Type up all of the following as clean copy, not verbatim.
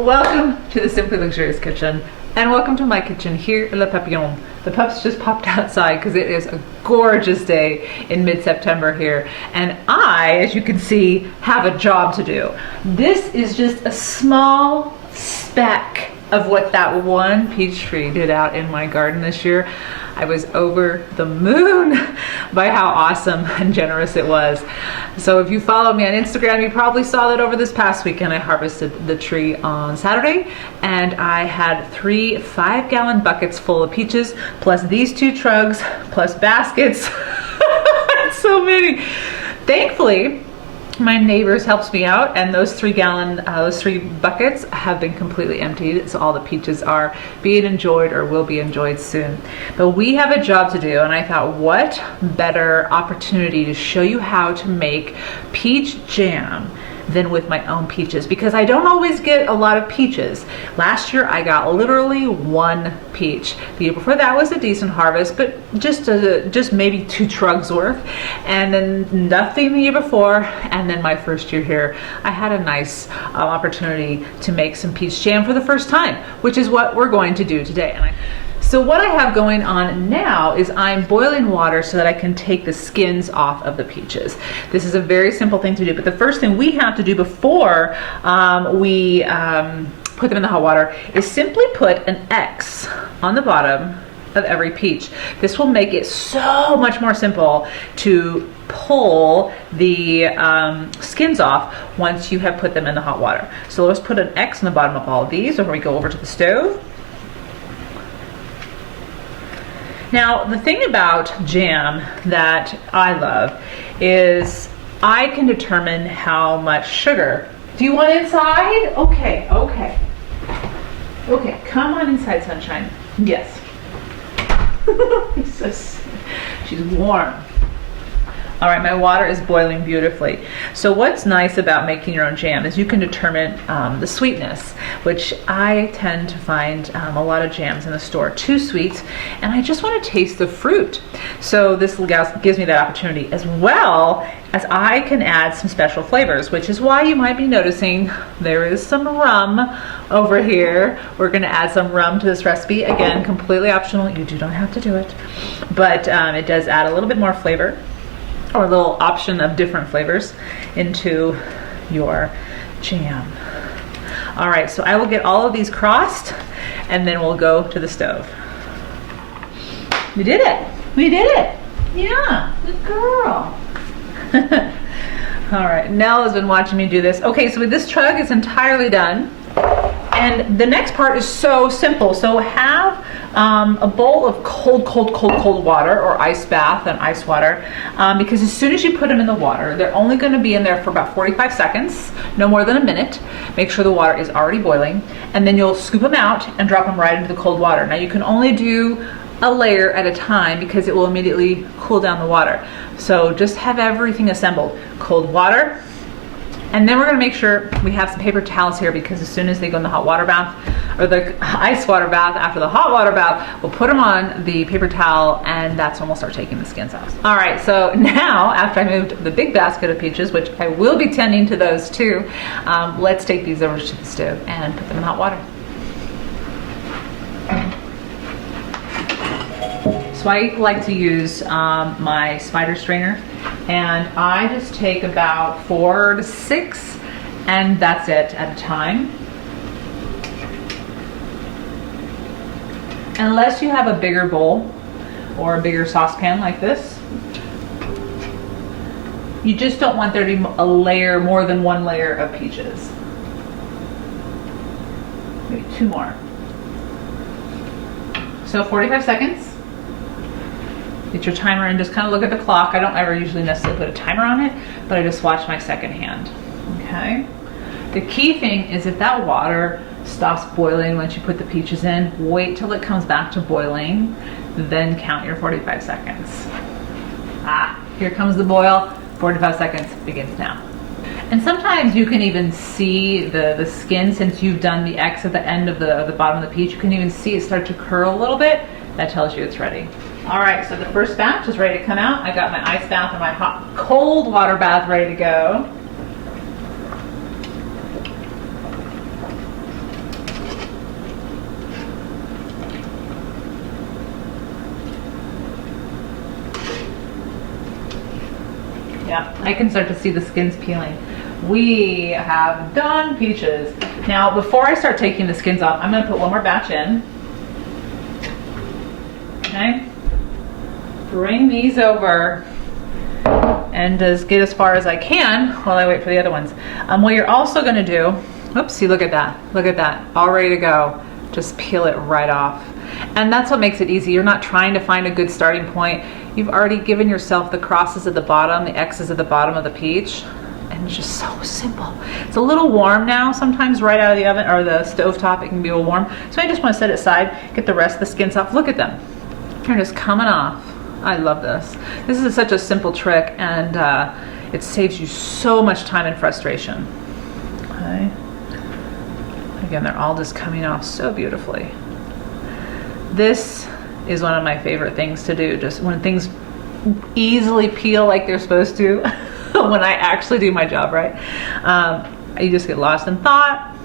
Welcome to the Simply Luxurious Kitchen, and welcome to my kitchen here at Le Papillon. The pups just popped outside because it is a gorgeous day in mid-September here, and I, as you can see, have a job to do. This is just a small speck of what that one peach tree did out in my garden this year. I was over the moon by how awesome and generous it was. So if you follow me on Instagram, you probably saw that over this past weekend I harvested the tree on Saturday, and I had 3 5-gallon buckets full of peaches, plus these 2 trugs, plus baskets. So many. Thankfully, my neighbors helped me out, and those 3 buckets have been completely emptied, so all the peaches are being enjoyed or will be enjoyed soon. But we have a job to do, and I thought, what better opportunity to show you how to make peach jam than with my own peaches, because I don't always get a lot of peaches. Last year I got literally 1 peach. The year before that was a decent harvest, but just maybe 2 trugs worth, and then nothing the year before, and then my first year here I had a nice opportunity to make some peach jam for the first time, which is what we're going to do today. So what I have going on now is I'm boiling water so that I can take the skins off of the peaches. This is a very simple thing to do, but the first thing we have to do before we put them in the hot water is simply put an X on the bottom of every peach. This will make it so much more simple to pull the skins off once you have put them in the hot water. So let's put an X on the bottom of all of these before we go over to the stove. Now, the thing about jam that I love is I can determine how much sugar. Do you want inside? Okay, come on inside, sunshine. Yes. She's warm. All right, my water is boiling beautifully. So what's nice about making your own jam is you can determine the sweetness, which I tend to find a lot of jams in the store too sweet, and I just want to taste the fruit. So this gives me that opportunity, as well as I can add some special flavors, which is why you might be noticing there is some rum over here. We're going to add some rum to this recipe. Again, completely optional. You do not have to do it, but it does add a little bit more flavor, or a little option of different flavors into your jam. All right, so I will get all of these crossed, and then we'll go to the stove. We did it. We did it. Yeah, good girl. All right, Nell has been watching me do this. Okay, so this trug is entirely done. And the next part is so simple. So have a bowl of cold water, or ice bath and ice water, because as soon as you put them in the water, they're only going to be in there for about 45 seconds, no more than a minute. Make sure the water is already boiling, and then you'll scoop them out and drop them right into the cold water. Now you can only do a layer at a time because it will immediately cool down the water. So just have everything assembled. Cold water. And then we're going to make sure we have some paper towels here, because as soon as they go in the hot water bath, or the ice water bath after the hot water bath, we'll put them on the paper towel, and that's when we'll start taking the skins off. All right, so now after I moved the big basket of peaches, which I will be tending to those too, let's take these over to the stove and put them in hot water. So I like to use my spider strainer, and I just take about 4 to 6, and that's it at a time. Unless you have a bigger bowl or a bigger saucepan like this, you just don't want there to be a layer, more than 1 layer of peaches. Maybe 2 more. So 45 seconds. Get your timer and just kind of look at the clock. I don't ever usually necessarily put a timer on it, but I just watch my second hand. Okay. The key thing is, if that water stops boiling once you put the peaches in, wait till it comes back to boiling, then count your 45 seconds. Here comes the boil. 45 seconds begins now. And sometimes you can even see the skin, since you've done the X at the end of the bottom of the peach, you can even see it start to curl a little bit. That tells you it's ready. All right, so the first batch is ready to come out. I got my ice bath and my cold water bath ready to go. Yeah, I can start to see the skins peeling. We have done peaches. Now, before I start taking the skins off, I'm gonna put one more batch in. Okay. Bring these over and just get as far as I can while I wait for the other ones. What you're also gonna do, oops, see, look at that, all ready to go. Just peel it right off. And that's what makes it easy. You're not trying to find a good starting point. You've already given yourself the crosses at the bottom, the X's at the bottom of the peach, and it's just so simple. It's a little warm now, sometimes right out of the oven or the stove top, it can be a little warm. So I just wanna set it aside, get the rest of the skins off. Look at them, they're just coming off. I love this. This is such a simple trick, and it saves you so much time and frustration. Okay. Again, they're all just coming off so beautifully. This is one of my favorite things to do, just when things easily peel like they're supposed to, when I actually do my job right. You just get lost in thought,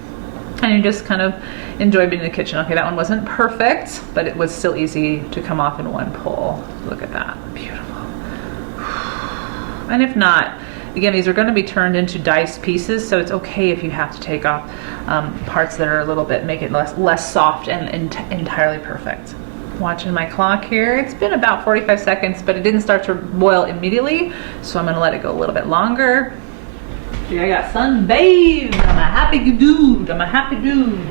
and you just kind of enjoy being in the kitchen. Okay, that one wasn't perfect, but it was still easy to come off in one pull. Look at that, beautiful. And if not, again, these are going to be turned into diced pieces, so it's okay if you have to take off parts that are a little bit, make it less soft and entirely perfect. Watching my clock here, it's been about 45 seconds, but it didn't start to boil immediately, so I'm going to let it go a little bit longer. See, I got sunbathed. I'm a happy dude. I'm a happy dude.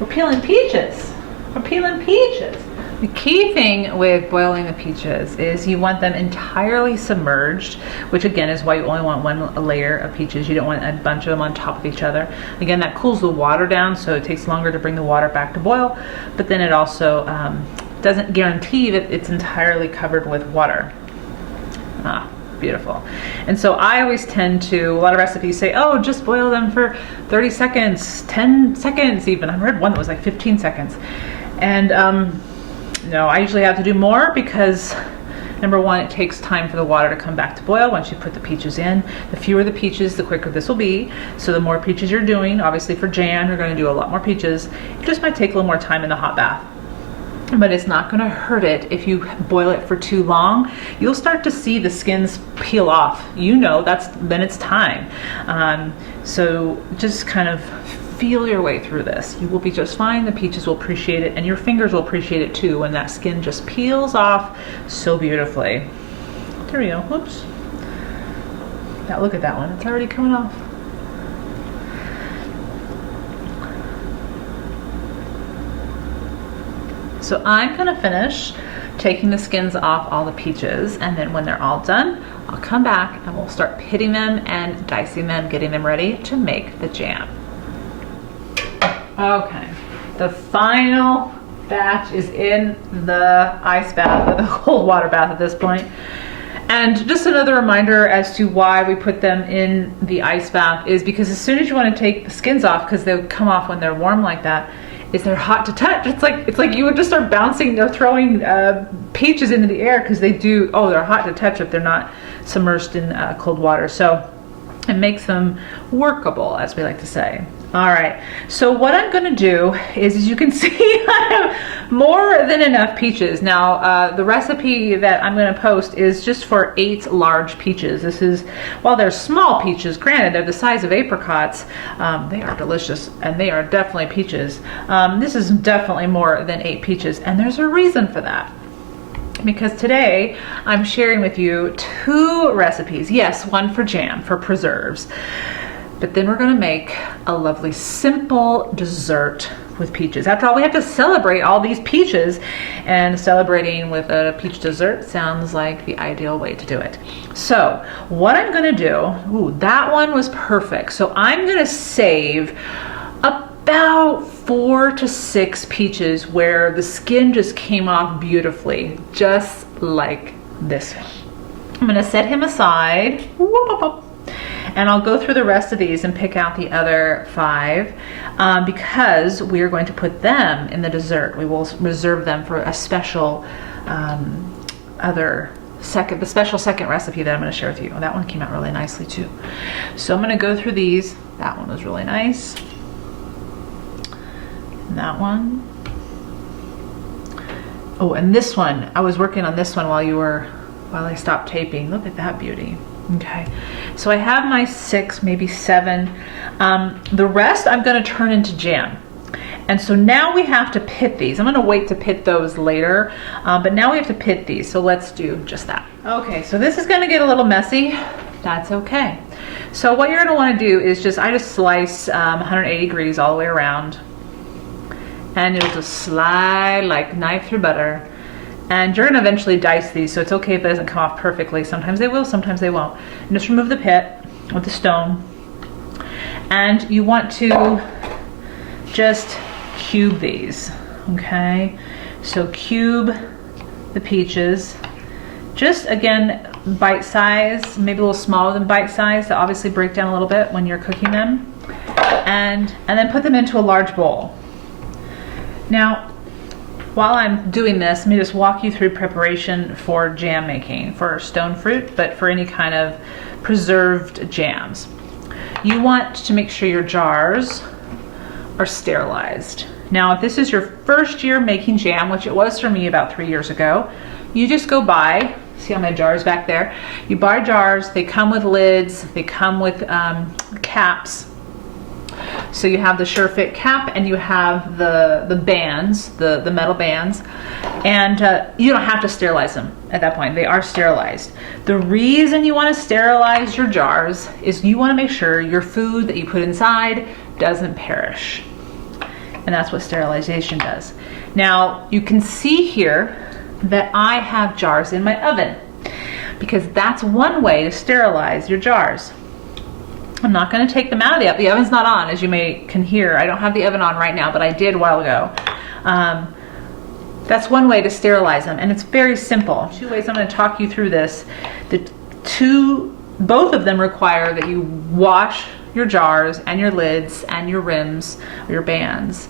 We're peeling peaches. We're peeling peaches. The key thing with boiling the peaches is you want them entirely submerged, which again is why you only want one layer of peaches. You don't want a bunch of them on top of each other. Again, that cools the water down, so it takes longer to bring the water back to boil, but then it also doesn't guarantee that it's entirely covered with water. Beautiful. And so I always tend to, a lot of recipes say, oh, just boil them for 30 seconds, 10 seconds even. I read one that was like 15 seconds. And no, I usually have to do more because number one, it takes time for the water to come back to boil once you put the peaches in. The fewer the peaches, the quicker this will be. So the more peaches you're doing, obviously for jam, you're going to do a lot more peaches. It just might take a little more time in the hot bath. But it's not going to hurt it if you boil it for too long. You'll start to see the skins peel off. You know, then it's time. So just kind of feel your way through this. You will be just fine. The peaches will appreciate it, and your fingers will appreciate it too when that skin just peels off so beautifully. There we go. Whoops. Now look at that one. It's already coming off. So I'm gonna finish taking the skins off all the peaches, and then when they're all done, I'll come back and we'll start pitting them and dicing them, getting them ready to make the jam. Okay, the final batch is in the ice bath, or the cold water bath at this point. And just another reminder as to why we put them in the ice bath is because as soon as you want to take the skins off, because they'll come off when they're warm like that, is they're hot to touch. It's like you would just start bouncing, they're throwing peaches into the air because they're hot to touch if they're not submerged in cold water. So it makes them workable, as we like to say. All right, so what I'm gonna do is, as you can see, I have more than enough peaches. Now, the recipe that I'm gonna post is just for 8 large peaches. This is, while they're small peaches, granted, they're the size of apricots, they are delicious, and they are definitely peaches. This is definitely more than 8 peaches, and there's a reason for that. Because today I'm sharing with you 2 recipes. Yes, one for jam, for preserves. But then we're gonna make a lovely simple dessert with peaches. After all, we have to celebrate all these peaches, and celebrating with a peach dessert sounds like the ideal way to do it. So what I'm gonna do, that one was perfect. So I'm gonna save about 4 to 6 peaches where the skin just came off beautifully, just like this one. I'm gonna set him aside. And I'll go through the rest of these and pick out the other 5 because we are going to put them in the dessert. We will reserve them for a special the special second recipe that I'm going to share with you. That one came out really nicely too. So I'm going to go through these. That one was really nice. And that one. Oh, and this one. I was working on this one while I stopped taping. Look at that beauty. Okay, so I have my 6, maybe 7. The rest I'm going to turn into jam. And so now we have to pit these. I'm going to wait to pit those later, but now we have to pit these. So let's do just that. Okay, so this is going to get a little messy. That's okay. So what you're going to want to do is I just slice 180 degrees all the way around. And it'll just slide like knife through butter. And you're going to eventually dice these, so it's okay if it doesn't come off perfectly. Sometimes they will, sometimes they won't. And just remove the pit with the stone. And you want to just cube these, okay? So cube the peaches. Just again, bite size, maybe a little smaller than bite size, to obviously break down a little bit when you're cooking them. And then put them into a large bowl. Now, while I'm doing this, let me just walk you through preparation for jam making, for stone fruit, but for any kind of preserved jams. You want to make sure your jars are sterilized. Now, if this is your first year making jam, which it was for me about 3 years ago, you just go buy, see all my jars back there? You buy jars, they come with lids, they come with caps. So you have the SureFit cap and you have the bands, the metal bands, and you don't have to sterilize them at that point. They are sterilized. The reason you want to sterilize your jars is you want to make sure your food that you put inside doesn't perish. And that's what sterilization does. Now, you can see here that I have jars in my oven because that's one way to sterilize your jars. I'm not going to take them out of the oven. The oven's not on, as you can hear. I don't have the oven on right now, but I did a while ago. That's one way to sterilize them, and it's very simple. 2 ways I'm going to talk you through this. Both of them require that you wash your jars and your lids and your rims, or your bands,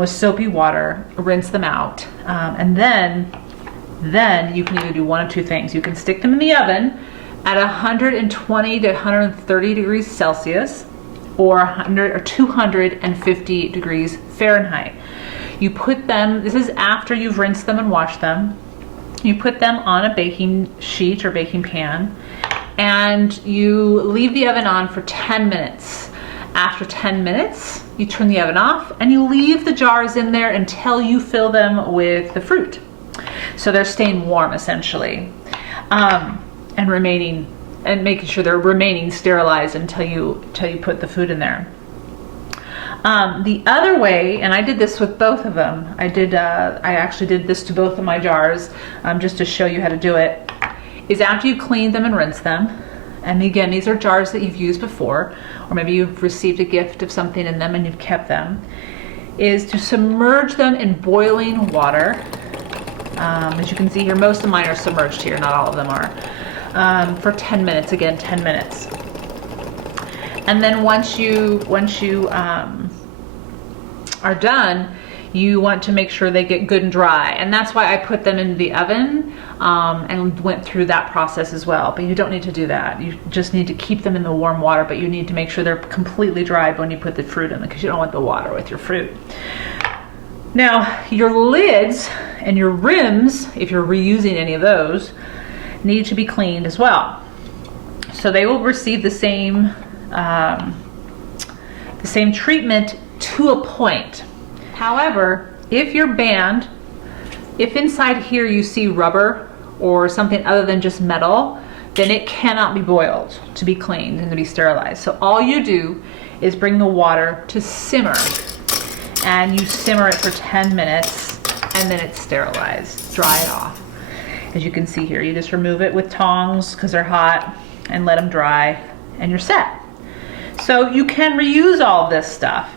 with soapy water, rinse them out, and then you can either do one of 2 things. You can stick them in the oven at 120 to 130 degrees Celsius or 250 degrees Fahrenheit. You put them, this is after you've rinsed them and washed them, you put them on a baking sheet or baking pan and you leave the oven on for 10 minutes. After 10 minutes, you turn the oven off and you leave the jars in there until you fill them with the fruit. So they're staying warm essentially. And making sure they're remaining sterilized until you put the food in there. The other way, and I did this with both of them. I actually did this to both of my jars, just to show you how to do it. Is after you clean them and rinse them, and again, these are jars that you've used before, or maybe you've received a gift of something in them and you've kept them. Is to submerge them in boiling water. As you can see here, most of mine are submerged here. Not all of them are. For 10 minutes, again, 10 minutes. And then once you are done, you want to make sure they get good and dry. And that's why I put them in the oven and went through that process as well. But you don't need to do that. You just need to keep them in the warm water, but you need to make sure they're completely dried when you put the fruit in them because you don't want the water with your fruit. Now, your lids and your rims, if you're reusing any of those, need to be cleaned as well. So they will receive the same treatment to a point. However, if inside here you see rubber or something other than just metal, then it cannot be boiled to be cleaned and to be sterilized. So all you do is bring the water to simmer, and you simmer it for 10 minutes, and then it's sterilized. Dry it off. As you can see here, you just remove it with tongs because they're hot and let them dry, and you're set. So you can reuse all of this stuff.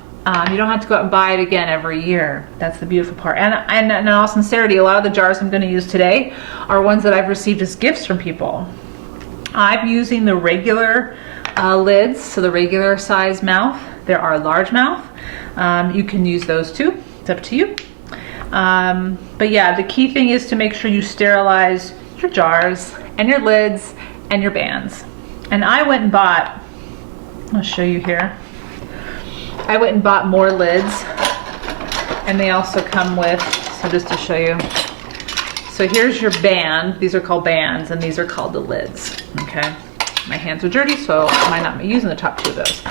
You don't have to go out and buy it again every year. That's the beautiful part. And in all sincerity, a lot of the jars I'm going to use today are ones that I've received as gifts from people. I'm using the regular lids, so the regular size mouth. There are large mouth. You can use those too. It's up to you. But yeah, the key thing is to make sure you sterilize your jars and your lids and your bands. And I went and bought, I'll show you here. I went and bought more lids, and they also come with, so just to show you. So here's your band. These are called bands, and these are called the lids, okay? My hands are dirty, so I might not be using the top two of those.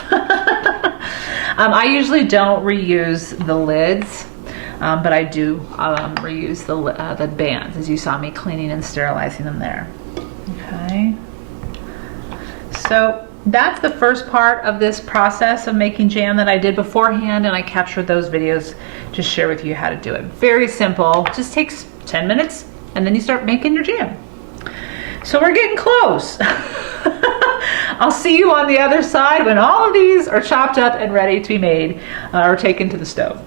I usually don't reuse the lids, but I do reuse the bands, as you saw me cleaning and sterilizing them there. Okay. So that's the first part of this process of making jam that I did beforehand, and I captured those videos to share with you how to do it. Very simple, just takes 10 minutes, and then you start making your jam. So we're getting close. I'll see you on the other side when all of these are chopped up and ready to be made or taken to the stove.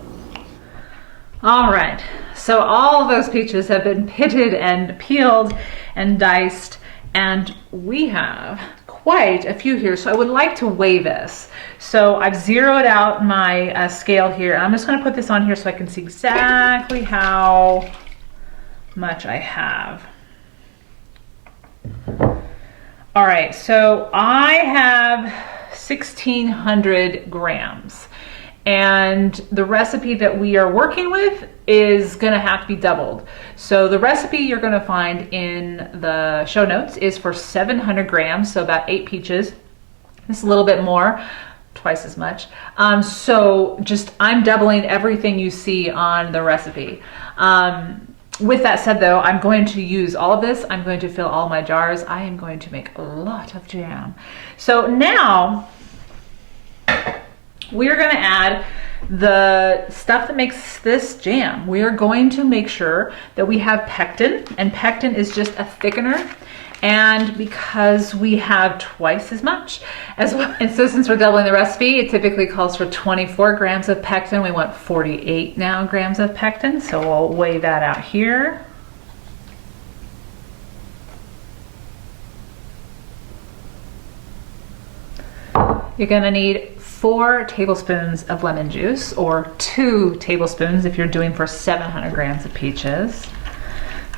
All right, so all of those peaches have been pitted and peeled and diced, and we have quite a few here. So I would like to weigh this. So I've zeroed out my scale here. I'm just going to put this on here so I can see exactly how much I have. All right, so I have 1,600 grams. And the recipe that we are working with is going to have to be doubled. So the recipe you're going to find in the show notes is for 700 grams, so about 8 peaches. This is a little bit more, twice as much. So just I'm doubling everything you see on the recipe. With that said though, I'm going to use all of this. I'm going to fill all my jars. I am going to make a lot of jam. So now we are going to add the stuff that makes this jam. We are going to make sure that we have pectin, and pectin is just a thickener. And because we have twice as much as well, and so since we're doubling the recipe, it typically calls for 24 grams of pectin. We want 48 now grams of pectin, so we'll weigh that out here. You're gonna need 4 tablespoons of lemon juice, or 2 tablespoons if you're doing for 700 grams of peaches.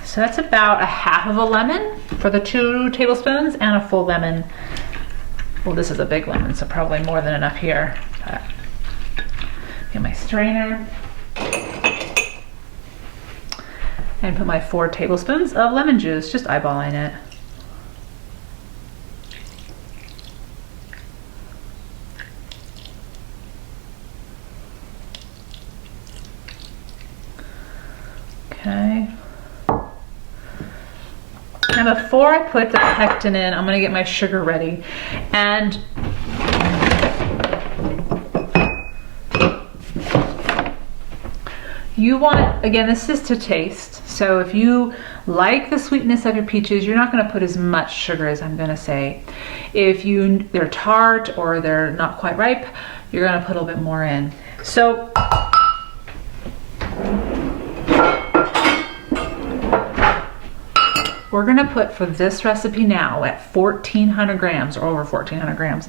So that's about a half of a lemon for the 2 tablespoons, and a full lemon. Well, this is a big lemon, so probably more than enough here. But get my strainer and put my 4 tablespoons of lemon juice, just eyeballing it. Okay. Now before I put the pectin in, I'm going to get my sugar ready. And you want, again, this is to taste. So if you like the sweetness of your peaches, you're not going to put as much sugar as I'm going to say. If they're tart or they're not quite ripe, you're going to put a little bit more in. So we're going to put, for this recipe now, at 1,400 grams or over 1,400 grams,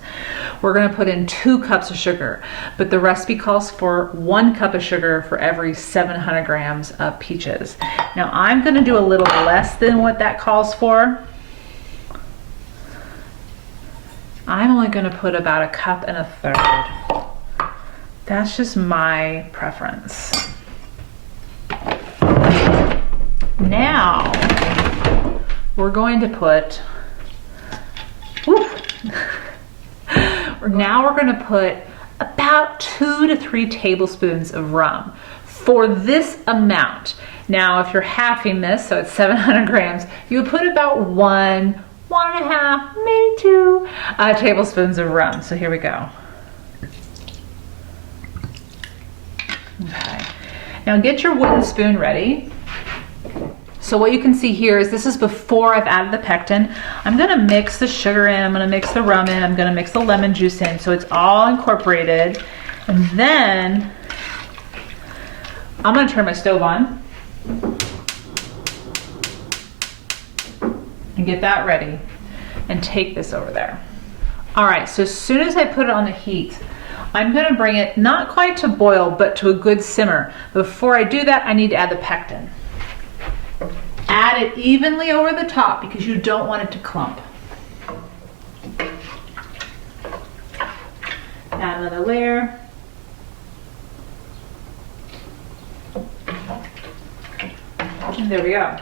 we're going to put in 2 cups of sugar. But the recipe calls for 1 cup of sugar for every 700 grams of peaches. Now I'm going to do a little less than what that calls for. I'm only going to put about 1 1/3 cups. That's just my preference. Now we're going to put, now we're going to put about 2 to 3 tablespoons of rum for this amount. Now, if you're halving this, so it's 700 grams, you would put about 1, 1.5, maybe 2 tablespoons of rum. So here we go. Okay. Now get your wooden spoon ready. So what you can see here is this is before I've added the pectin. I'm gonna mix the sugar in, I'm gonna mix the rum in, I'm gonna mix the lemon juice in, so it's all incorporated. And then I'm gonna turn my stove on and get that ready and take this over there. All right, so as soon as I put it on the heat, I'm gonna bring it not quite to boil, but to a good simmer. Before I do that, I need to add the pectin. Add it evenly over the top because you don't want it to clump. Add another layer. And there we go.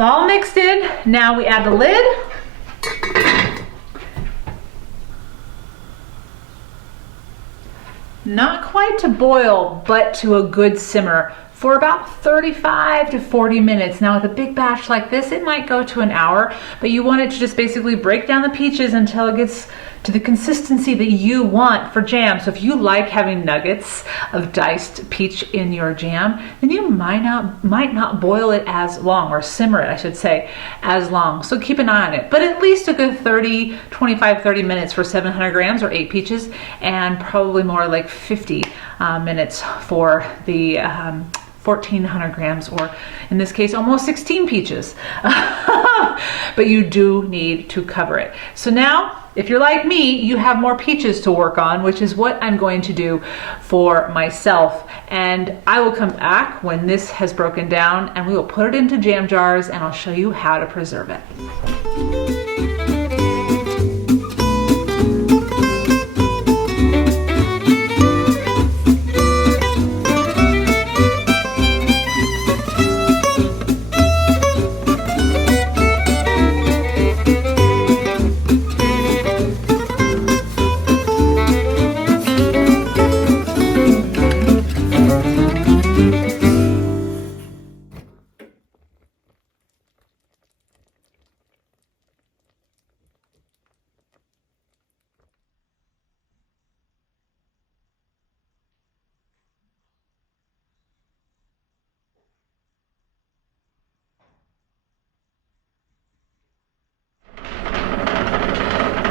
It's all mixed in. Now we add the lid. Not quite to boil, but to a good simmer for about 35 to 40 minutes. Now with a big batch like this, it might go to an hour, but you want it to just basically break down the peaches until it gets to the consistency that you want for jam. So if you like having nuggets of diced peach in your jam, then you might not boil it as long, or simmer it, I should say, as long. So keep an eye on it, but at least a good 25, 30 minutes for 700 grams or 8 peaches, and probably more like 50 minutes for the 1,400 grams, or in this case, almost 16 peaches. But you do need to cover it. So now, if you're like me, you have more peaches to work on, which is what I'm going to do for myself. And I will come back when this has broken down, and we will put it into jam jars, and I'll show you how to preserve it.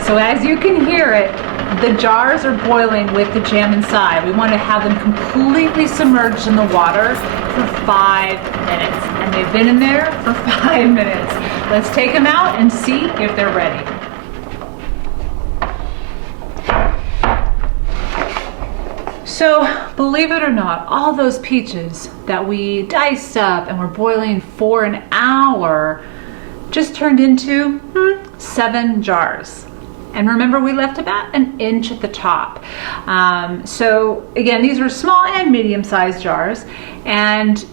So as you can hear it, the jars are boiling with the jam inside. We want to have them completely submerged in the water for 5 minutes. And they've been in there for 5 minutes. Let's take them out and see if they're ready. So believe it or not, all those peaches that we diced up and were boiling for an hour just turned into 7 jars. And remember, we left about an inch at the top. So again, these are small and medium-sized jars, and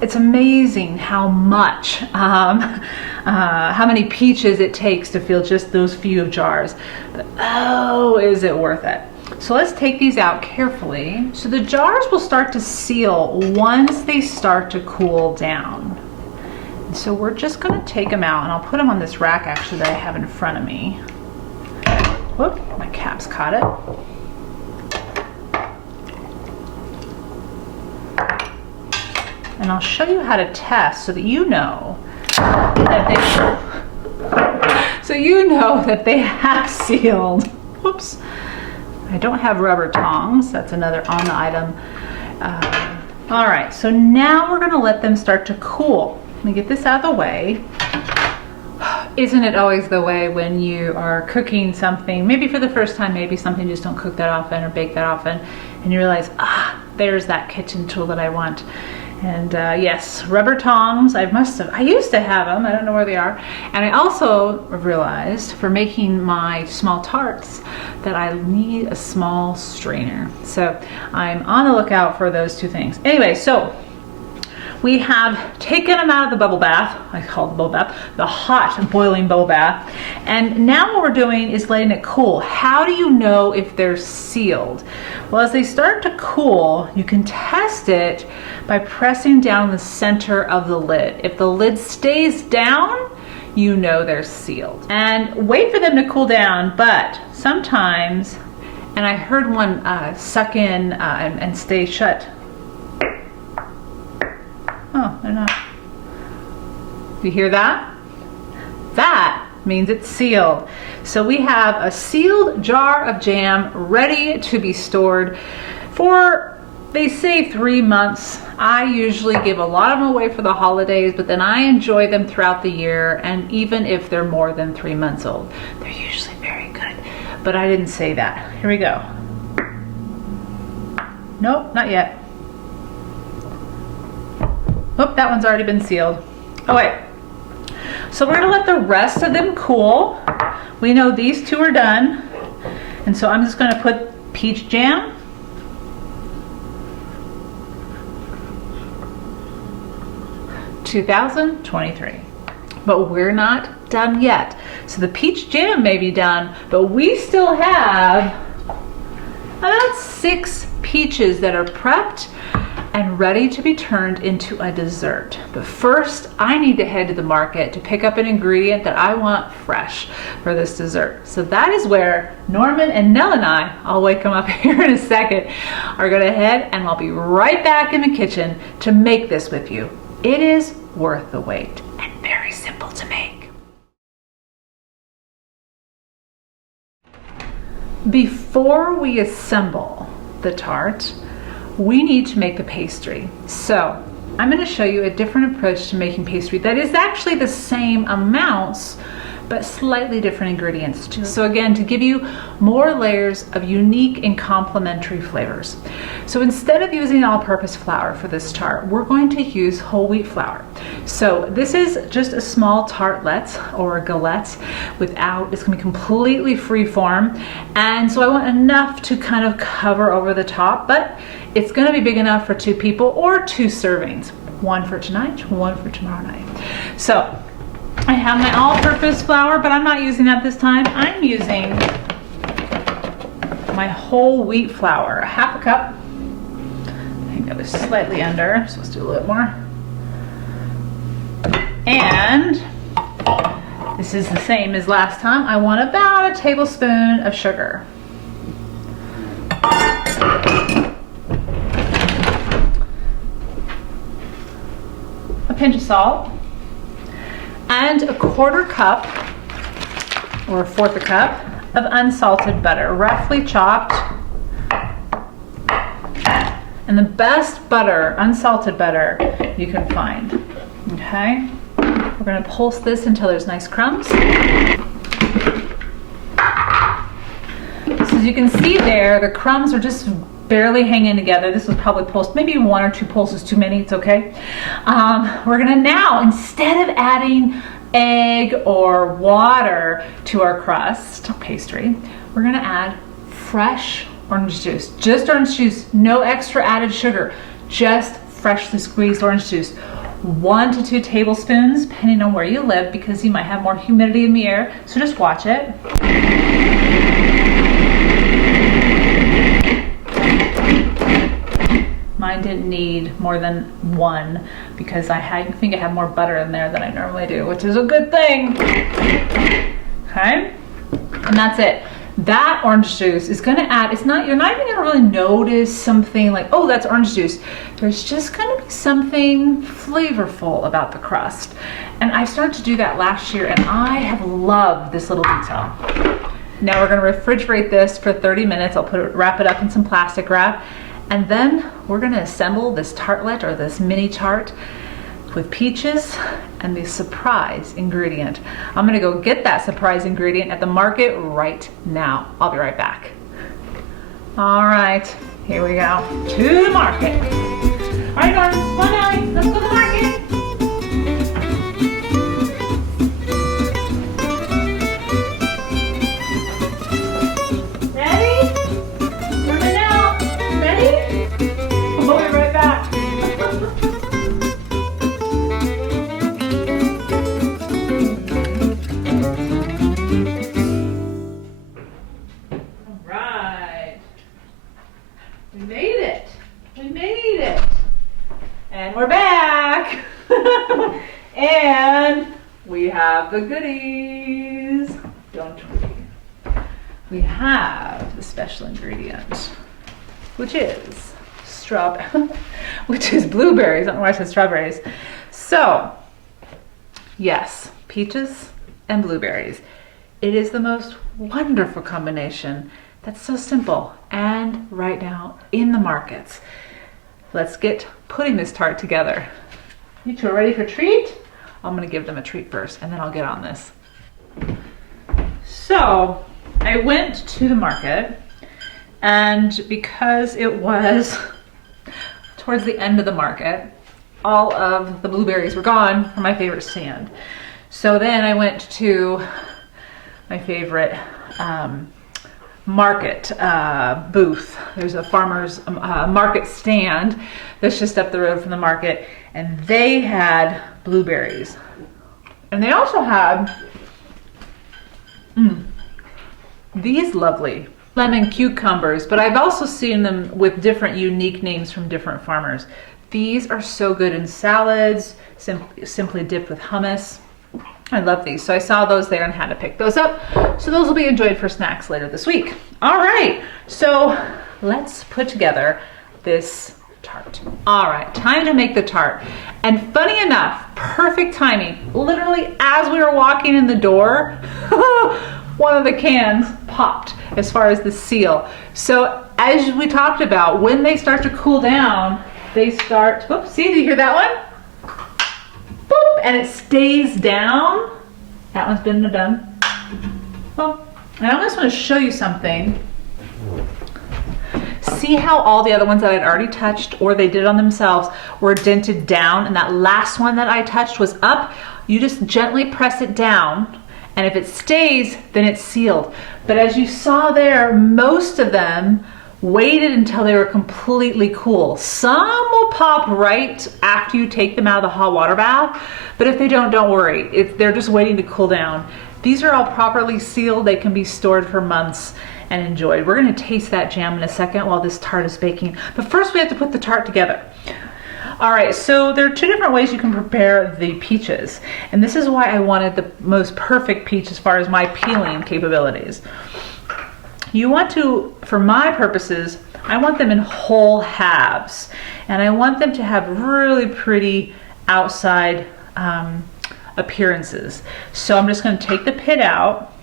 it's amazing how much, how many peaches it takes to fill just those few jars. But oh, is it worth it? So let's take these out carefully. So the jars will start to seal once they start to cool down. And so we're just gonna take them out, and I'll put them on this rack actually that I have in front of me. Whoop, my cap's caught it. And I'll show you how to test so that you know that they have sealed. Whoops. I don't have rubber tongs. That's another on the item. All right, so now we're gonna let them start to cool. Let me get this out of the way. Isn't it always the way when you are cooking something, maybe for the first time, maybe something you just don't cook that often or bake that often, and you realize, there's that kitchen tool that I want. And yes, rubber tongs, I used to have them, I don't know where they are. And I also realized for making my small tarts that I need a small strainer. So I'm on the lookout for those two things. Anyway, so we have taken them out of the bubble bath. I call it the bubble bath, the hot boiling bubble bath. And now what we're doing is letting it cool. How do you know if they're sealed? Well, as they start to cool, you can test it by pressing down the center of the lid. If the lid stays down, you know they're sealed. And wait for them to cool down, but sometimes, and I heard one suck in and stay shut. Oh, they're not. You hear that? That means it's sealed. So we have a sealed jar of jam ready to be stored for, they say, 3 months. I usually give a lot of them away for the holidays, but then I enjoy them throughout the year, and even if they're more than 3 months old, they're usually very good. But I didn't say that. Here we go. Nope, not yet. Oop, that one's already been sealed. Oh wait. So we're gonna let the rest of them cool. We know these two are done. And so I'm just gonna put peach jam. (2023). but we're not done yet. So the peach jam may be done, but we still have about 6 peaches that are prepped and ready to be turned into a dessert. But first, I need to head to the market to pick up an ingredient that I want fresh for this dessert. So that is where Norman and Nell and I'll wake them up here in a second, are gonna head, and I'll be right back in the kitchen to make this with you. It is worth the wait and very simple to make. Before we assemble the tart, we need to make the pastry. So I'm going to show you a different approach to making pastry that is actually the same amounts but slightly different ingredients too. So again, to give you more layers of unique and complementary flavors. So instead of using all-purpose flour for this tart, we're going to use whole wheat flour. So this is just a small tartlet or a galette without, it's gonna be completely free form. And so I want enough to kind of cover over the top, but it's gonna be big enough for 2 people or 2 servings. 1 for tonight, 1 for tomorrow night. So I have my all-purpose flour, but I'm not using that this time. I'm using my whole wheat flour, 1/2 cup. I think that was slightly under, so let's do a little more. And this is the same as last time. I want about a tablespoon of sugar. A pinch of salt. And a 1/4 cup or 1/4 cup of unsalted butter, roughly chopped. And the best butter, unsalted butter, you can find. Okay? We're gonna pulse this until there's nice crumbs. So as you can see there, the crumbs are just barely hanging together. This was probably pulsed, maybe 1 or 2 pulses too many, it's okay. We're gonna now, instead of adding egg or water to our crust pastry, we're gonna add fresh orange juice. Just orange juice, no extra added sugar, just freshly squeezed orange juice. 1 to 2 tablespoons, depending on where you live, because you might have more humidity in the air, so just watch it. Mine didn't need more than 1 because I think I have more butter in there than I normally do, which is a good thing. Okay, and that's it. That orange juice is going to add, you're not even going to really notice something like, oh, that's orange juice. There's just going to be something flavorful about the crust. And I started to do that last year, and I have loved this little detail. Now we're going to refrigerate this for 30 minutes. I'll wrap it up in some plastic wrap. And then we're gonna assemble this tartlet or this mini tart with peaches and the surprise ingredient. I'm gonna go get that surprise ingredient at the market right now. I'll be right back. All right, here we go, to the market. All right, Norm, come on, Ellie, let's go to the market. We're back. And we have the goodies, don't we? We have the special ingredient, which is blueberries. I don't know why I said strawberries. So, yes, peaches and blueberries. It is the most wonderful combination that's so simple and right now in the markets. Let's get putting this tart together. You 2 are ready for a treat? I'm gonna give them a treat first and then I'll get on this. So I went to the market, and because it was towards the end of the market, all of the blueberries were gone from my favorite stand. So then I went to my favorite market booth. There's a farmer's market stand that's just up the road from the market, and they had blueberries. And they also have these lovely lemon cucumbers, but I've also seen them with different unique names from different farmers. These are so good in salads, simply dipped with hummus. I love these. So I saw those there and had to pick those up. So those will be enjoyed for snacks later this week. All right, so let's put together this tart. All right, time to make the tart. And funny enough, perfect timing. Literally as we were walking in the door, one of the cans popped as far as the seal. So as we talked about, when they start to cool down, they start, whoops, see, did you hear that one? Boop, and it stays down. That one's been done. Well, and I just want to show you something. See how all the other ones that I'd already touched, or they did on themselves, were dented down, and that last one that I touched was up? You just gently press it down, and if it stays, then it's sealed. But as you saw there, most of them waited until they were completely cool. Some will pop right after you take them out of the hot water bath, but if they don't worry. They're just waiting to cool down. These are all properly sealed. They can be stored for months and enjoyed. We're going to taste that jam in a second while this tart is baking. But first we have to put the tart together. All right, so there are two different ways you can prepare the peaches. And this is why I wanted the most perfect peach as far as my peeling capabilities. You want to, for my purposes, I want them in whole halves. And I want them to have really pretty outside appearances. So I'm just going to take the pit out,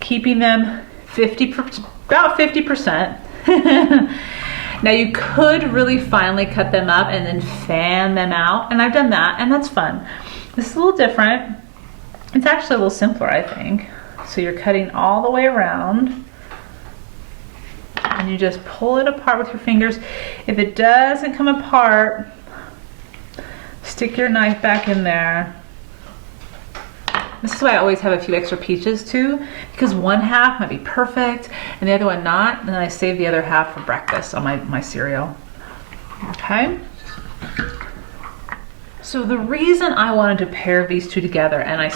keeping them about 50%. Now you could really finely cut them up and then fan them out, and I've done that, and that's fun. This is a little different. It's actually a little simpler, I think. So you're cutting all the way around, and you just pull it apart with your fingers. If it doesn't come apart, stick your knife back in there. This is why I always have a few extra peaches too, because one half might be perfect and the other one not, and then I save the other half for breakfast on my cereal. Okay. So the reason I wanted to pair these two together, and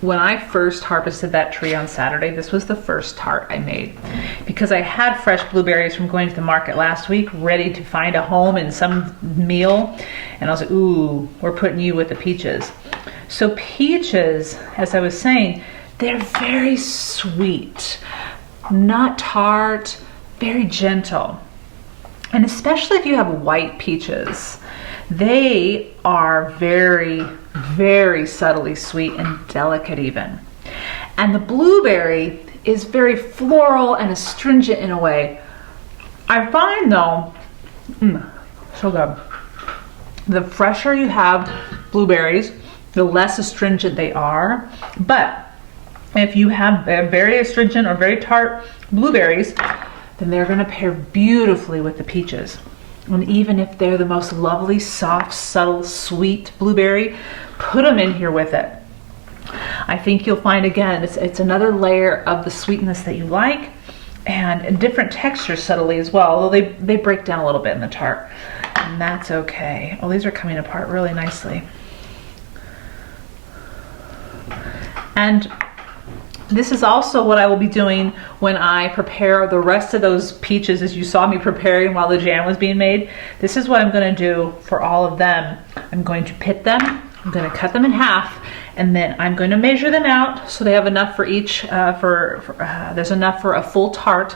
when I first harvested that tree on Saturday, this was the first tart I made, because I had fresh blueberries from going to the market last week, ready to find a home in some meal, and I was like, ooh, we're putting you with the peaches. So peaches, as I was saying, they're very sweet, not tart, very gentle. And especially if you have white peaches, they are very, very subtly sweet and delicate even. And the blueberry is very floral and astringent in a way. I find though, so good. The fresher you have blueberries, the less astringent they are. But if you have very astringent or very tart blueberries, then they're going to pair beautifully with the peaches. And even if they're the most lovely, soft, subtle, sweet blueberry, put them in here with it. I think you'll find, again, it's another layer of the sweetness that you like, and different textures subtly as well, although they break down a little bit in the tart. And that's okay. Oh, these are coming apart really nicely. And this is also what I will be doing when I prepare the rest of those peaches, as you saw me preparing while the jam was being made. This is what I'm going to do for all of them. I'm going to pit them, I'm going to cut them in half, and then I'm going to measure them out so they have enough for each, there's enough for a full tart,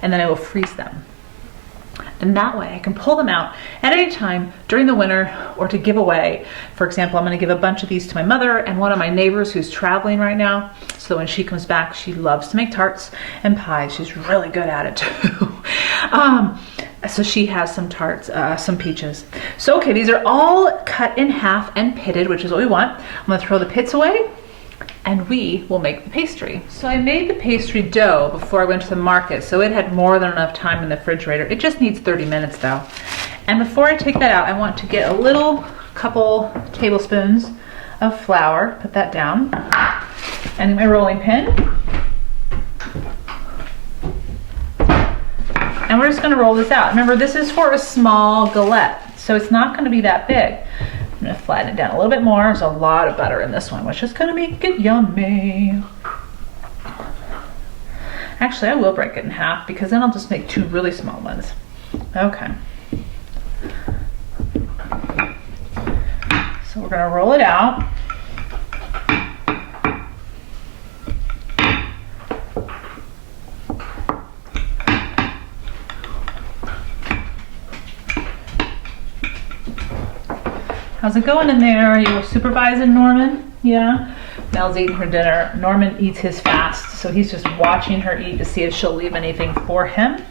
and then I will freeze them. And that way I can pull them out at any time during the winter or to give away. For example, I'm going to give a bunch of these to my mother and one of my neighbors who's traveling right now. So when she comes back, she loves to make tarts and pies. She's really good at it too. So she has some tarts, some peaches. So okay, these are all cut in half and pitted, which is what we want. I'm going to throw the pits away, and we will make the pastry. So I made the pastry dough before I went to the market, so it had more than enough time in the refrigerator. It just needs 30 minutes though. And before I take that out, I want to get a couple tablespoons of flour, put that down, and my rolling pin. And we're just gonna roll this out. Remember, this is for a small galette, so it's not gonna be that big. gonna flatten it down a little bit more. There's a lot of butter in this one, which is gonna make it yummy. Actually, I will break it in half because then I'll just make 2 really small ones. Okay. So we're gonna roll it out. How's it going in there? Are you supervising Norman? Yeah? Mel's eating her dinner. Norman eats his fast, so he's just watching her eat to see if she'll leave anything for him.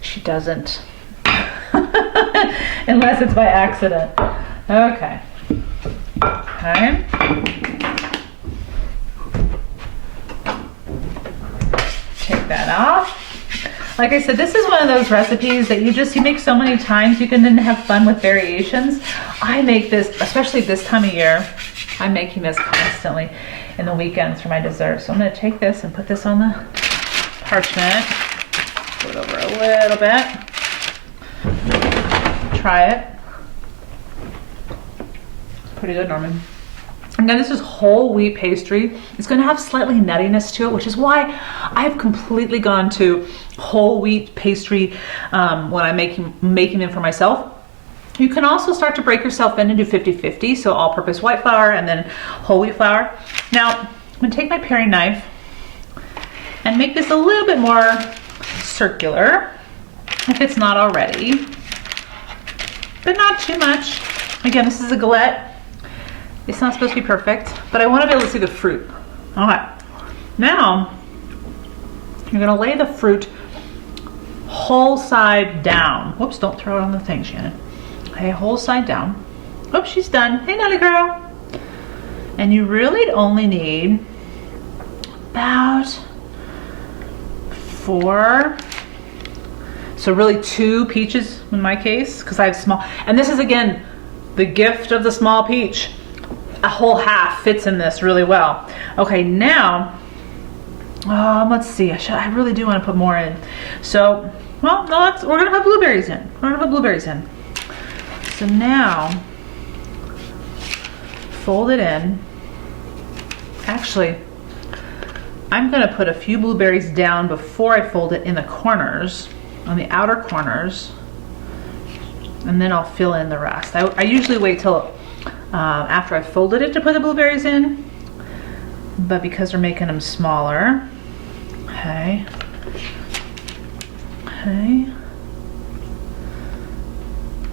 She doesn't. Unless it's by accident. Okay. Okay. Take that off. Like I said, this is one of those recipes that you make so many times, you can then have fun with variations. I make this, especially this time of year, I'm making this constantly in the weekends for my dessert. So I'm gonna take this and put this on the parchment. Put it over a little bit. Try it. Pretty good, Norman. And then this is whole wheat pastry. It's gonna have slightly nuttiness to it, which is why I've completely gone to whole wheat pastry when I'm making them for myself. You can also start to break yourself in and do 50-50, so all-purpose white flour and then whole wheat flour. Now, I'm gonna take my paring knife and make this a little bit more circular, if it's not already, but not too much. Again, this is a galette. It's not supposed to be perfect, but I want to be able to see the fruit. All right, now you're gonna lay the fruit whole side down. Whoops, don't throw it on the thing, Shannon. Okay, whole side down. Oops, she's done. Hey, Nelly girl. And you really only need about 4, so really 2 peaches in my case, because I have small, and this is again, the gift of the small peach. A whole half fits in this really well. Okay, now, let's see, I really do want to put more in. So, well, no, we're gonna put blueberries in. We're gonna put blueberries in. So now, fold it in. Actually, I'm gonna put a few blueberries down before I fold it in the corners, on the outer corners, and then I'll fill in the rest. I usually wait till after I've folded it to put the blueberries in, but because we're making them smaller, okay.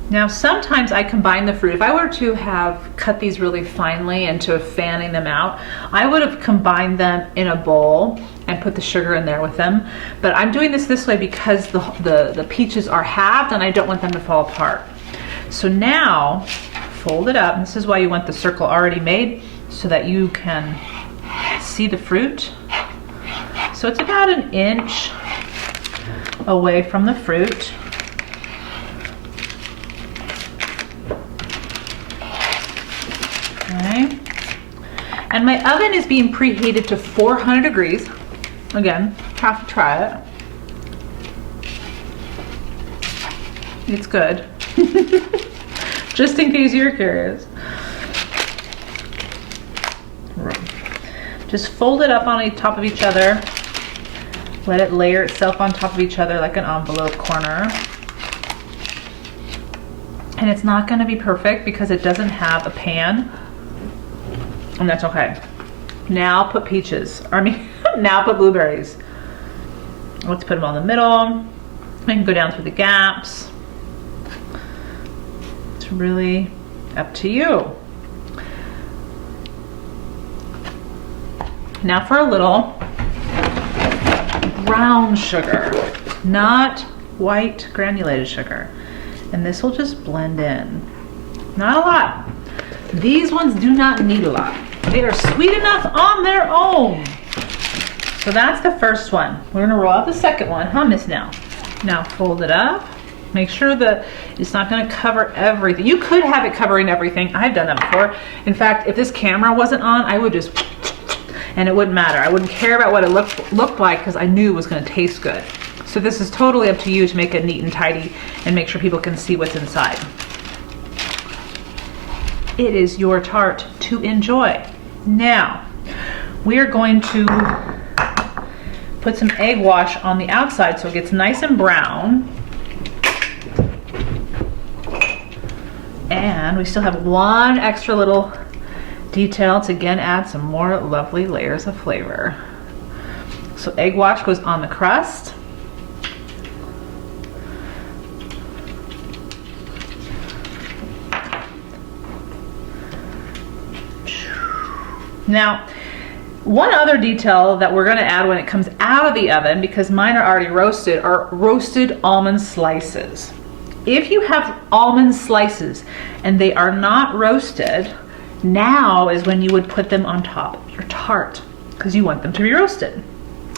Now sometimes I combine the fruit. If I were to have cut these really finely into fanning them out, I would have combined them in a bowl and put the sugar in there with them. But I'm doing this way because the peaches are halved and I don't want them to fall apart. So now, fold it up. And this is why you want the circle already made so that you can see the fruit. So it's about 1 inch away from the fruit. Okay. And my oven is being preheated to 400 degrees. Again, have to try it. It's good. Just in case you're curious. Just fold it up on top of each other. Let it layer itself on top of each other like an envelope corner. And it's not going to be perfect because it doesn't have a pan. And that's okay. Now put now put blueberries. Let's put them on the middle. I can go down through the gaps. It's really up to you. Now for a little brown sugar, not white granulated sugar. And this will just blend in. Not a lot. These ones do not need a lot. They are sweet enough on their own. So that's the first one. We're gonna roll out the second one, huh, Miss Nell? Now fold it up. Make sure that it's not gonna cover everything. You could have it covering everything. I've done that before. In fact, if this camera wasn't on, I would just, and it wouldn't matter. I wouldn't care about what it looked like because I knew it was gonna taste good. So this is totally up to you to make it neat and tidy and make sure people can see what's inside. it is your tart to enjoy. Now, we are going to put some egg wash on the outside so it gets nice and brown. And we still have one extra little detail to again add some more lovely layers of flavor. So egg wash goes on the crust. Now, one other detail that we're going to add when it comes out of the oven, because mine are already roasted, are roasted almond slices. If you have almond slices and they are not roasted, now is when you would put them on top of your tart, because you want them to be roasted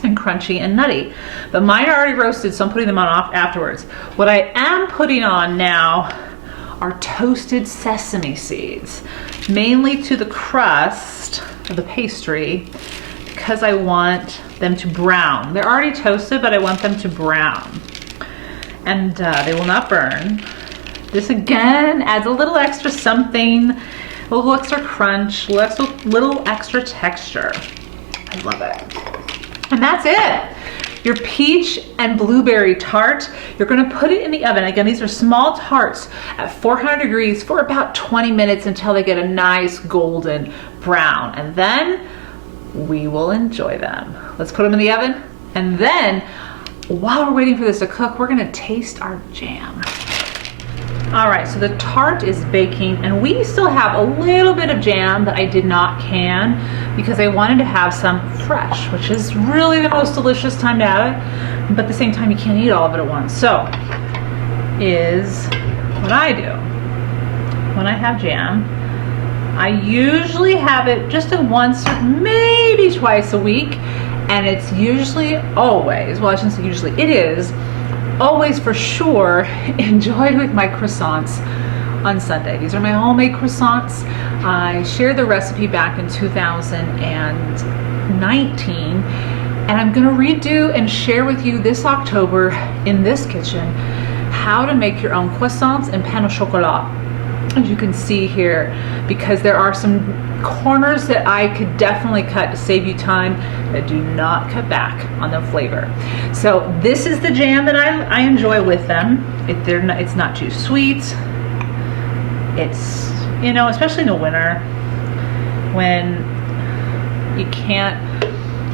and crunchy and nutty. But mine are already roasted, so I'm putting them on off afterwards. What I am putting on now are toasted sesame seeds, mainly to the crust of the pastry, because I want them to brown. They're already toasted, but I want them to brown. And they will not burn. This again adds a little extra something, a little extra crunch, little extra texture. I love it. And that's it. Your peach and blueberry tart. You're gonna put it in the oven. Again, these are small tarts at 400 degrees for about 20 minutes until they get a nice golden brown. And then we will enjoy them. Let's put them in the oven. And then while we're waiting for this to cook, we're gonna taste our jam. All right, so the tart is baking, and we still have a little bit of jam that I did not can because I wanted to have some fresh, which is really the most delicious time to have it, but at the same time you can't eat all of it at once. So is what I do when I have jam. I usually have it just once or maybe twice a week, and it's usually always, well I shouldn't say usually, it is always for sure enjoyed with my croissants on Sunday. These are my homemade croissants. I shared the recipe back in 2019, and I'm gonna redo and share with you this October in this kitchen how to make your own croissants and pain au chocolat, as you can see here, because there are some corners that I could definitely cut to save you time that do not cut back on the flavor. So this is the jam that I enjoy with them. It's not too sweet. It's, you know, especially in the winter when you can't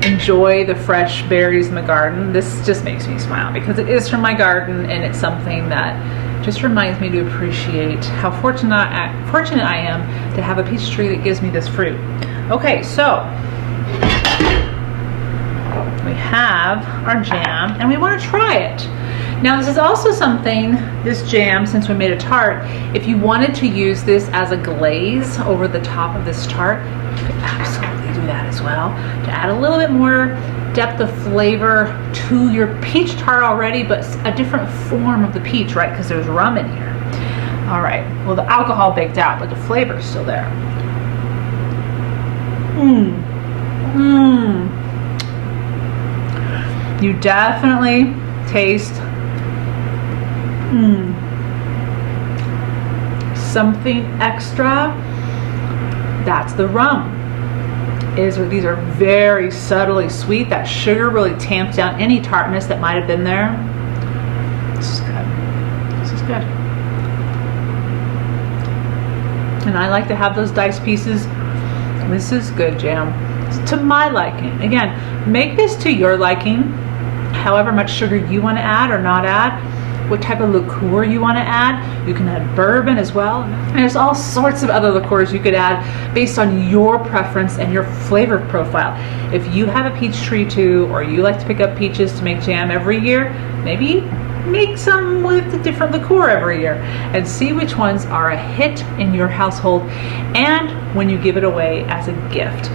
enjoy the fresh berries in the garden. This just makes me smile because it is from my garden, and it's something that just reminds me to appreciate how fortunate I am to have a peach tree that gives me this fruit. Okay, so we have our jam and we want to try it. Now this is also something, this jam, since we made a tart, if you wanted to use this as a glaze over the top of this tart, you could absolutely do that as well to add a little bit more depth of flavor to your peach tart already, but a different form of the peach, right? Because there's rum in here. All right, well the alcohol baked out, but the flavor is still there. You definitely taste something extra. That's the rum. These are very subtly sweet. That sugar really tamps down any tartness that might have been there. This is good. This is good. And I like to have those diced pieces. This is good jam. It's to my liking. Again, make this to your liking. However much sugar you want to add or not add, what type of liqueur you want to add. You can add bourbon as well. And there's all sorts of other liqueurs you could add based on your preference and your flavor profile. If you have a peach tree too, or you like to pick up peaches to make jam every year, maybe make some with a different liqueur every year and see which ones are a hit in your household and when you give it away as a gift.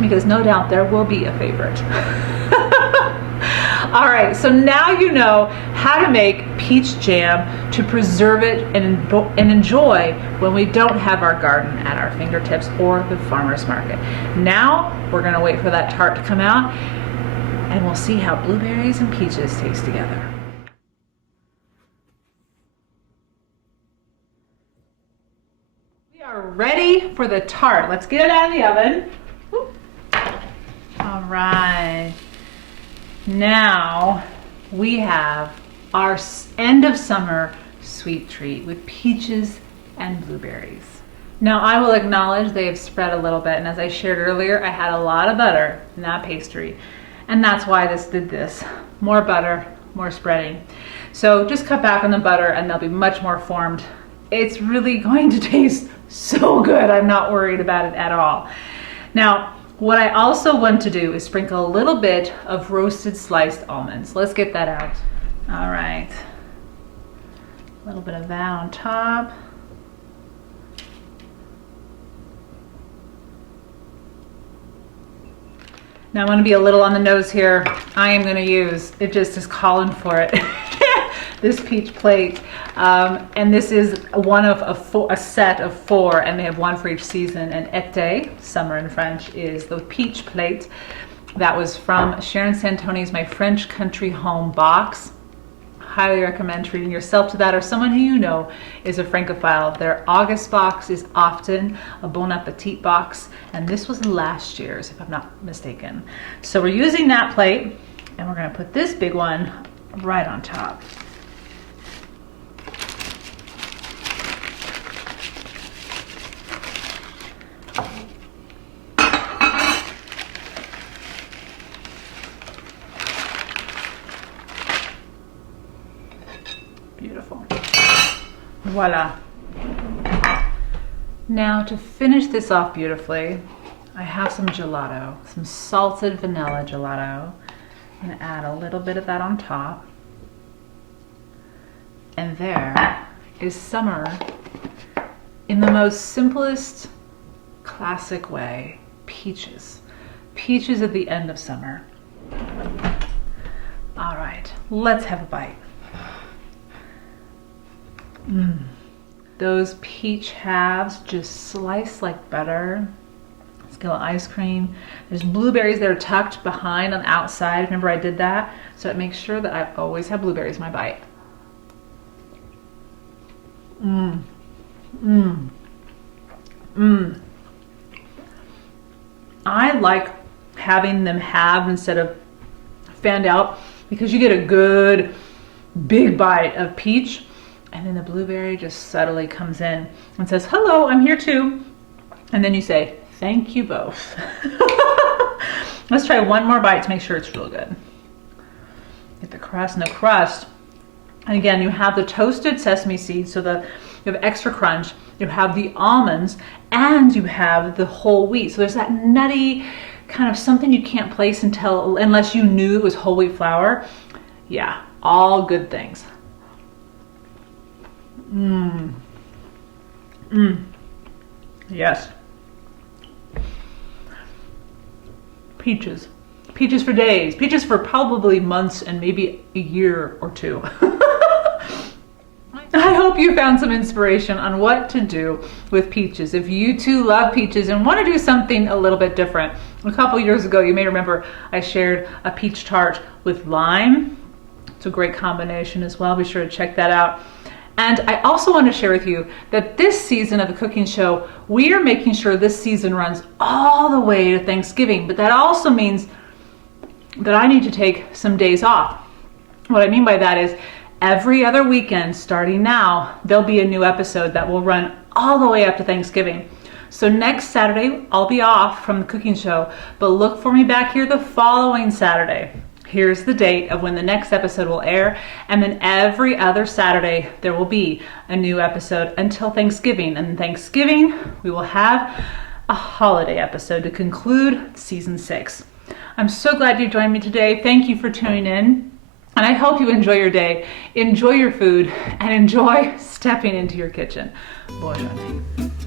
Because no doubt there will be a favorite. All right, so now you know how to make peach jam to preserve it and enjoy when we don't have our garden at our fingertips or the farmer's market. Now we're gonna wait for that tart to come out and we'll see how blueberries and peaches taste together. We are ready for the tart. Let's get it out of the oven. Whoop. All right. Now we have our end of summer sweet treat with peaches and blueberries. Now I will acknowledge they have spread a little bit, and as I shared earlier, I had a lot of butter in that pastry, and that's why this did this. More butter, more spreading. So just cut back on the butter and they'll be much more formed. It's really going to taste so good. I'm not worried about it at all. Now, what I also want to do is sprinkle a little bit of roasted sliced almonds. Let's get that out. All right. A little bit of that on top. Now I'm going to be a little on the nose here. I am going to use, it just is calling for it, this peach plate. And this is one of a set of 4, and they have one for each season. And été, summer in French, is the peach plate. That was from Sharon Santoni's My French Country Home box. Highly recommend treating yourself to that, or someone who you know is a Francophile. Their August box is often a Bon Appetit box, and this was last year's, if I'm not mistaken. So we're using that plate, and we're gonna put this big one right on top. Beautiful. Voila. Now to finish this off beautifully, I have some gelato, some salted vanilla gelato. I'm going to add a little bit of that on top. And there is summer in the most simplest, classic way. Peaches. Peaches at the end of summer. All right, let's have a bite. Those peach halves just slice like butter. Let's get a little ice cream. There's blueberries that are tucked behind on the outside. Remember I did that? So it makes sure that I always have blueberries in my bite. I like having them halved instead of fanned out because you get a good big bite of peach. And then the blueberry just subtly comes in and says, hello, I'm here too. And then you say, thank you both. Let's try one more bite to make sure it's real good. Get the crust, and the crust. And again, you have the toasted sesame seeds, so you have extra crunch. You have the almonds, and you have the whole wheat. So there's that nutty kind of something you can't place unless you knew it was whole wheat flour. Yeah, all good things. Yes. Peaches. Peaches for days. Peaches for probably months and maybe a year or 2. I hope you found some inspiration on what to do with peaches. If you too love peaches and want to do something a little bit different. A couple years ago, you may remember I shared a peach tart with lime. It's a great combination as well. Be sure to check that out. And I also want to share with you that this season of the cooking show, we are making sure this season runs all the way to Thanksgiving, but that also means that I need to take some days off. What I mean by that is every other weekend, starting now, there'll be a new episode that will run all the way up to Thanksgiving. So next Saturday, I'll be off from the cooking show, but look for me back here the following Saturday. Here's the date of when the next episode will air, and then every other Saturday there will be a new episode until Thanksgiving. And Thanksgiving, we will have a holiday episode to conclude season 6. I'm so glad you joined me today. Thank you for tuning in, and I hope you enjoy your day, enjoy your food, and enjoy stepping into your kitchen. Buon appetit.